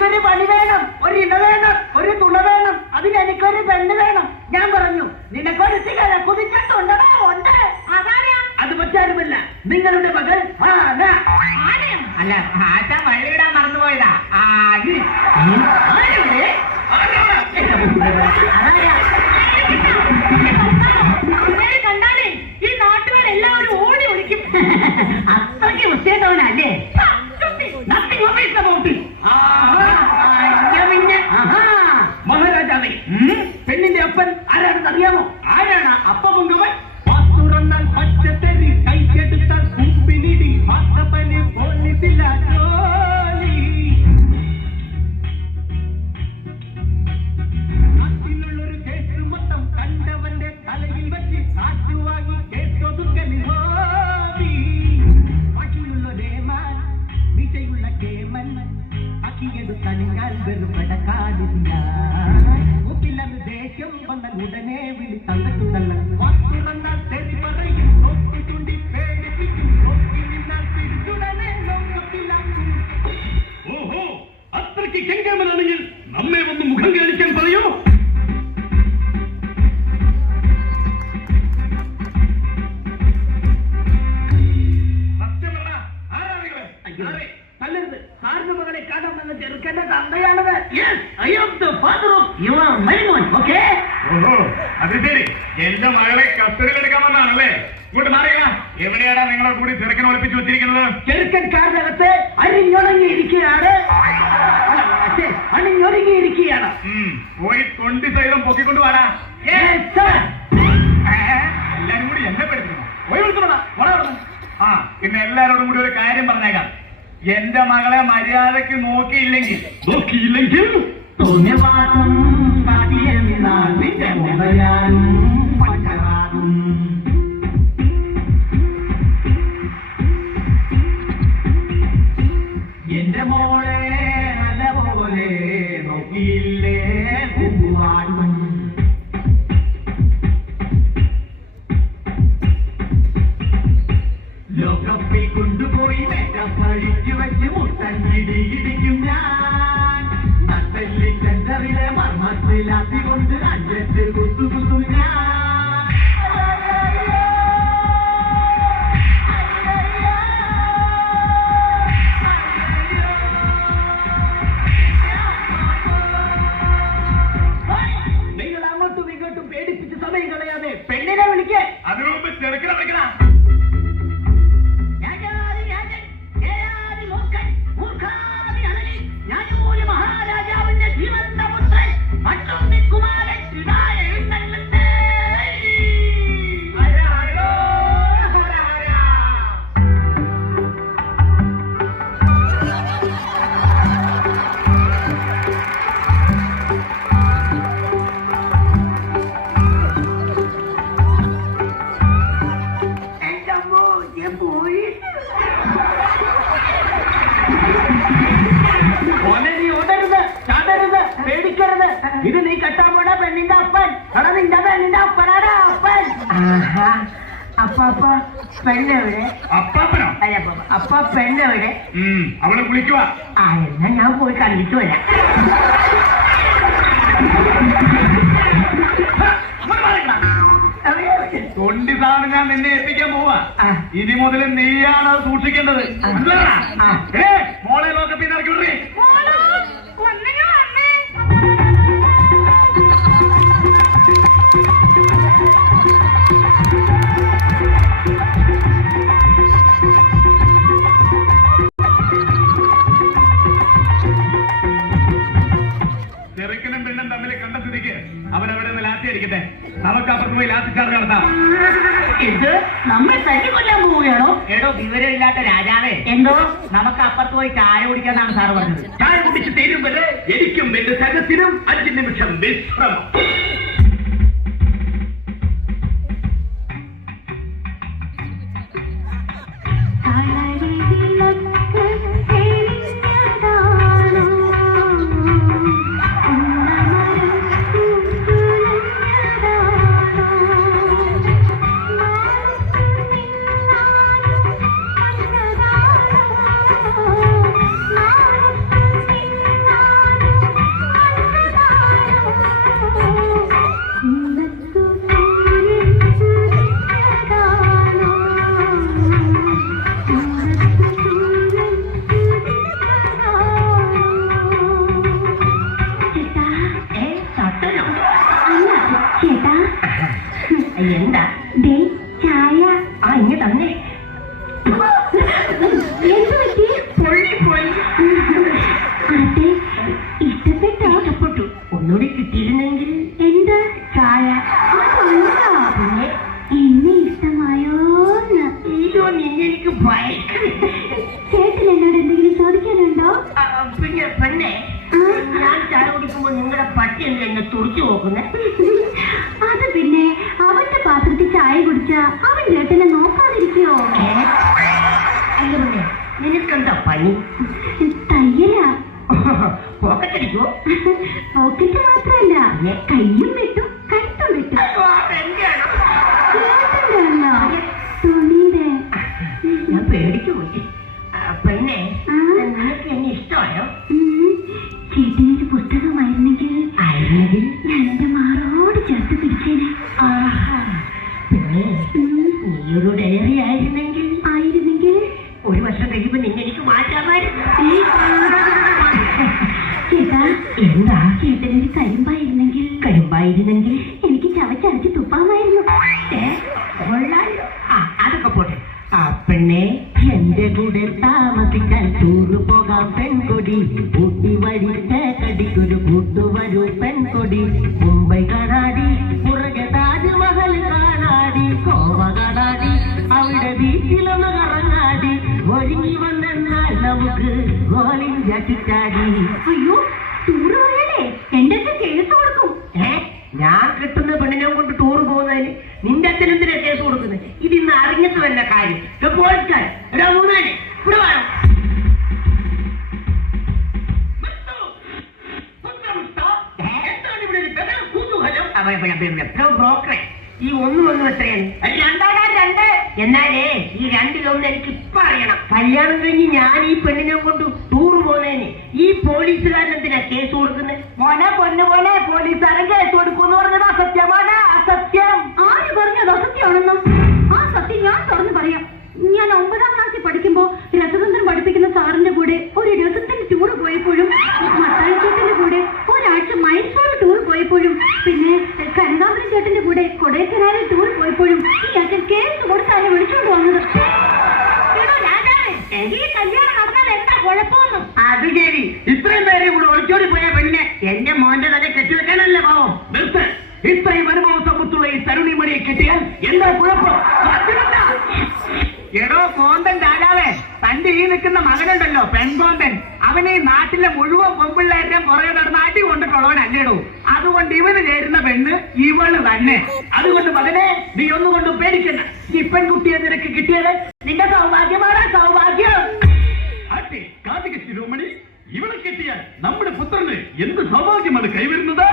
എനിക്കൊരു പണി വേണം, ഒരു ഇണ വേണം, ഒരു തുണ വേണം, അതിന് എനിക്കൊരു പെണ്ണ് വേണം. ഞാൻ പറഞ്ഞു നിനക്കൊരു സിഗര കുതിച്ചിട്ടുണ്ടോ? ഉണ്ട്. അത് മറ്റാരുമല്ല, നിങ്ങളുടെ മകൾ ആന. അല്ല, ആറ്റ വഴിയിടാൻ മറന്നുപോയതാ. കണ്ടാലേ ഈ നാട്ടുകാരെല്ലാവരും ഓടി ഒളിക്കും. അത്രയ്ക്ക് വൃത്തിയായിട്ടവനല്ലേ? മഹാരാജാവേ, പെണ്ണിന്റെ അപ്പൻ ആരാണെന്ന് അറിയാമോ? ആരാണ് അപ്പമുങ്കവൻ? തുറന്നാൽ പച്ചത്തരി കൈക്കെടുത്താൽ കുമ്പിനിടി പാക്കപ്പന് പോലീസില്ല ജോലി. നാട്ടിലുള്ളൊരു കേസ് മൊത്തം കണ്ടവന്റെ തലയിൽ വെച്ച് കാറ്റുവാങ്ങി കേസൊതുക്കന് ഹോബി. ബാക്കിയുള്ളൊരേമാൻ വിഷയുള്ള കേമൻ അക്കിയെടുത്തണിഞ്ഞാൽ വെറുപടക്കാടില്ല. മുപ്പില്ലെന്ന് ദേഷ്യം വന്നാൽ ഉടനെ വിളി തള്ളത്തുതല്ല. വാക്കുറന്നാൽ തെറി പറയും, നോക്കി ചൂണ്ടി പേടിപ്പിക്കും, നോക്കി നിന്നാൽ പിടിച്ചുടനെ നോക്കത്തില്ലാക്കും. ഓഹോ, അത്രയ്ക്ക് കെങ്കേമനാണെങ്കിൽ നമ്മെ ഒന്ന് മുഖം കാണിക്കാൻ പറയൂ. തല്ലരുത്. സാറിന്റെ മകളെ കാണാമെന്ന് ചെറുക്കന്റെ തന്തയാണത്. I am the father of your Marimon, okay? ഓഹോ, അത് ശരി. എന്റെ മകളെ കസ്റ്റഡിയിലെടുക്കാൻ വന്നാണല്ലേ? ഇങ്ങോട്ട് മാറിയ. എവിടെയാടാ നിങ്ങളെ കൂടി ചെറുക്കൻ ഒളിപ്പിച്ചു വെച്ചിരിക്കുന്നത്? ചെറുക്കൻ കാറിനകത്ത് അണിഞ്ഞൊടങ്ങിയിരിക്കുകയാണ്. അണിഞ്ഞൊരുങ്ങിയിരിക്കുകയാണ്. പോയി തൊണ്ടി സൈതം പൊക്കിക്കൊണ്ട് വാടാ. എല്ലാരും കൂടി എന്നെ പെടുത്തുന്നു. പോയി വിളിച്ചോടാ. പിന്നെ എല്ലാരോടും കൂടി ഒരു കാര്യം പറഞ്ഞേക്കാം. എന്റെ മകളെ മര്യാദക്ക് നോക്കിയില്ലെങ്കിൽ തോന്നിയവാദം കാട്ടിയെന്നാൽ നിന്റെ മുതലാൻ പഞ്ചറാകും. എന്റെ മോളെ നല്ലപോലെ നോക്കിയില്ലേ കുമ്പുവാടും. ലോകപ്പിൽ കൊണ്ടുപോയി മേക്കപ്പഴിച്ചു വെച്ച് മുട്ടങ്ങിടിയിടിക്കും ഞാൻ. നട്ടല്ലി സെന്ററിലെ മർമ്മത്തിലാത്തി കൊണ്ട് അഞ്ചെട്ട് കുത്തുകുത്തും ഞാൻ. നിങ്ങൾ അങ്ങോട്ടും ഇങ്ങോട്ടും പേടിപ്പിച്ച് സമയം കളയാതെ പെണ്ണിനെ വിളിക്കേ. അതിനു മുമ്പ് ചെറുക്കനെ വിളിക്കണ. മഹാരാജാവിന്റെ ജീവന്റെ പുത്രൻ കുമാരൻ പോയി. പേടിക്കരുത്. ഇത് നീ കെട്ടാൻ പോണ പെണ്ണിന്റെ അപ്പൻ. അവിടെ നിന്റെ പെണ്ണിന്റെ അപ്പനാടാ അപ്പൻ. അപ്പാപ്പ പെണ്ണെവിടെ? അപ്പാപ്പനോ? അപ്പ പെണ്ണെവിടെ? അവളെ വിളിക്കുക. എന്നാ ഞാൻ പോയി കണ്ടിട്ട് വരാം. തൊണ്ടി സാധനം ഞാൻ നിന്നെ എത്തിക്കാൻ പോവാ. ഇനി മുതൽ നീയാണ് സൂക്ഷിക്കേണ്ടത്. മോളെ ലോകത്തിൽ ഇറക്കി വിടേ. ചെറുക്കനും പെണ്ണും തമ്മിൽ കണ്ട സ്ഥിതിക്ക് അവരവിടെ നിന്ന് ലാത്തി അടിക്കട്ടെ. നമുക്ക് അപ്പുറത്ത് പോയി ലാത്തി ചാർജ് നടത്താം. ഇത് നമ്മെ തല്ലി കൊല്ലാൻ പോവുകയാണോ? എടോ, വിവരമില്ലാത്ത രാജാവേ, എന്തോ നമുക്ക് അപ്പുറത്ത് പോയി ചായ കുടിക്കാന്നാണ് സാറ് പറഞ്ഞത്. ചായ കുടിച്ച് തീരും വരെ എനിക്കും എന്റെ സഹത്തിനും 5 നിമിഷം വിശ്രമം. പെണ്ണെ, ഞാൻ ചായ കുടിക്കുമ്പോ നിങ്ങളുടെ പട്ടി എന്ത് എന്നെ തുറച്ചു നോക്കുന്നേ? അത് പിന്നെ അവന്റെ പാത്രത്തിൽ ചായ കുടിച്ച അവൻ ചേട്ടനെ നോക്കാതിരിക്കോ? അല്ല പെണ്ണെ, നിനക്കെന്താ പണി? തയ്യലാ. പോക്കറ്റടിക്കോ? പോക്കറ്റ് മാത്രല്ല, കയ്യും വെട്ടും കഴുത്തും വെട്ടും. ചേട്ടൻ്റെയാണോ? തുണിയുടെ. ഞാൻ പേടിച്ചു പോയി. പെണ്ണെ, നിനക്ക് എന്നെ ഇഷ്ടമായോ? ചേട്ടനൊരു പുസ്തകമായിരുന്നെങ്കിൽ ഞാൻ എന്റെ മാറോട് ചേർത്ത് പിടിച്ചേനെ. പിന്നെ നീയൊരു ഡയറി ആയിരുന്നെങ്കിൽ ഒരു വർഷം കഴിയുമ്പോ നിന്നെ എനിക്ക് മാറ്റാമായിരുന്നു. ചേട്ടാ, എന്താ? ചേട്ടനൊരു കരിമ്പായിരുന്നെങ്കിൽ എനിക്ക് ചവച്ചരച്ച് തുപ്പാമായിരുന്നു. കൊള്ളാലോ. അതൊക്കെ പോട്ടെ. പെണ്ണെ, എന്റെ കൂടെ താമസിക്കാൻ ടൂറ് പോകാം പെൺകൊടി. ഊട്ടി വഴിച്ച കടിക്കൊരു കൂട്ടുവരൂ പെൺകൊടി. മുംബൈ കാണാടി, പുറകെ താജ്മഹൽ കാണാടി, ഗോവ കാണാടി, അവിടെ ബീച്ചിലൊന്ന് കറങ്ങാടി. ഒരുങ്ങി വന്നാൽ നമുക്ക് ഗോളിംഗ് ചാടി. അയ്യോ, ടൂറ് പോയാലേ എന്റെ അച്ഛൻ കേസ് കൊടുക്കും. ഞാൻ കിട്ടുന്ന പെണ്ണിനെ കൊണ്ട് ടൂർ പോകുന്നതിന് നിന്റെ അച്ഛനെന്തിനാ കേസ് കൊടുക്കുന്നത്? ഇതിന്ന് അറിഞ്ഞിട്ട് വല്ല കാര്യം. പോലീസുകാർ എടാ മൂന്നാനെ ഇവിടെ വേണം. ബ്രോക്കറെ, ഈ ഒന്നും എത്രയാണ്? രണ്ട്. എന്നാലേ ഈ രണ്ടിലൊന്നും എനിക്ക് ഇപ്പൊ അറിയണം. കല്യാണം കഴിഞ്ഞ് ഞാൻ ഈ പെണ്ണിനെ കൊണ്ട് ടൂർ പോകുന്നതിന് ഈ പോലീസുകാരൻ എന്തിനാ കേസ് കൊടുക്കുന്നത്? പൊന്നുപോലെ പോലീസുകാരൻ കേസ് കൊടുക്കുമെന്ന് പറഞ്ഞത് അസത്യമാണ്. അസത്യം. ആര് പറഞ്ഞത് അസത്യമാണെന്നും? ആ സത്യം ഞാൻ തുറന്നു പറയാം. ഞാൻ 9ാം ക്ലാസ്സിൽ പഠിക്കുമ്പോ രസതന്ത്രം പഠിപ്പിക്കുന്ന സാറിന്റെ കൂടെ ഒരു രസത്തിന് ടൂർ പോയപ്പോഴും, മത്തായി ചേട്ടന്റെ കൂടെ ഒരാഴ്ച മൈസൂർ ടൂർ പോയപ്പോഴും, പിന്നെ കനകാമ്പരം ചേട്ടന്റെ കൂടെ കൊടൈക്കനാലിൽ ടൂർ പോയപ്പോഴും ഈ അച്ഛൻ കേസ് കൊടുത്താണ് വിളിച്ചോണ്ട് വന്നത്. ഈ കല്യാണം നടന്നാൽ എന്താ കുഴപ്പമൊന്നും? അത് ശരി. ഇത്രയും പേര് ഇവിടെ ഒളിച്ചോടി പോയ പെണ്ണിനെ എന്റെ മോന്റെ തല കെട്ടിവെക്കാനല്ലേ പാവം. ഇത്രയും അനുഭവ സമ്പത്തുള്ള ഈ തരുണിമണിയെ കെട്ടിയാൽ എന്താ കുഴപ്പം? എടോ കോന്തൻ രാജാവേ, തന്റെ ഈ നിൽക്കുന്ന മകനുണ്ടല്ലോ പെൺകോന്തൻ, അവനെ ഈ നാട്ടിലെ മുഴുവൻ പെൺപിള്ളേരുടെയും പുറകെ നടന്ന് അടി കൊണ്ടിട്ടുള്ളവനല്ലേടോ. അതുകൊണ്ട് ഇവന് ചേരുന്ന പെണ്ണ് ഇവള് തന്നെ. അതുകൊണ്ട് മകനെ, നീ ഒന്നുകൊണ്ടും പേടിക്കണ്ട. ഈ പെൺകുട്ടിയെ നിനക്ക് കിട്ടിയത് നിന്റെ സൗഭാഗ്യമാണ്. സൗഭാഗ്യം. കാർത്തിക ശിരോമണി, ഇവളെ കിട്ടിയാൽ നമ്മുടെ പുത്രന് എന്ത് സൗഭാഗ്യമാണ് കൈവരുന്നത്?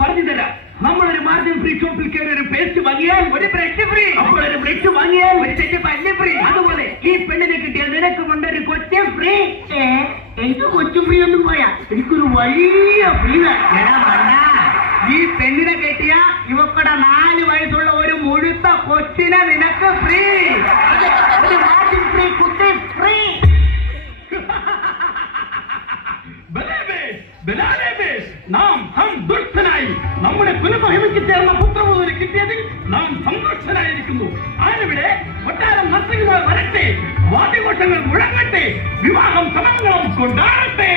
പറഞ്ഞു തരാം. നമ്മളൊരു മാർജിൻ ഫ്രീ ഷോപ്പിൽ കയറി ഒരു പേസ്റ്റ് വാങ്ങിയാൽ ഒരു ബ്രഷ് ഫ്രീ, അപ്പോൾ ഒരു ബ്രഷ് വാങ്ങിയാൽ ഒരു സെറ്റ് പല്ല് ഫ്രീ. അതുപോലെ ഈ പെണ്ണിനെ കിട്ടിയാൽ നിനക്ക് കൊണ്ടൊരു കൊച്ചു ഫ്രീ. എനിക്ക് കൊച്ചു ഫ്രീ ഒന്നും പോയാ എനിക്കൊരു വലിയ ഫ്രീ. ഈ പെണ്ണിനെ കെട്ടിയ ഇവക്കടെ 4 വയസ്സുള്ള ഒരു മുഴുത്ത കൊച്ചിനെ നിനക്ക് ഫ്രീ. ഒരു മാർജിൻ ഫ്രീ, കുട്ടി ഫ്രീ. നാം സന്തുഷ്ടനായി നമ്മുടെ കുലമഹിമയ്ക്ക് ചേർന്ന പുത്രമുതൽ കിട്ടിയതിൽ നാം സന്തോഷനായിരിക്കുന്നു. ആരിവിടെ കൊട്ടാരം നർത്തകിമാർ വരട്ടെ, വാദ്യഘോഷങ്ങൾ മുഴങ്ങട്ടെ, വിവാഹം സമങ്ങളും കൊണ്ടാടട്ടെ.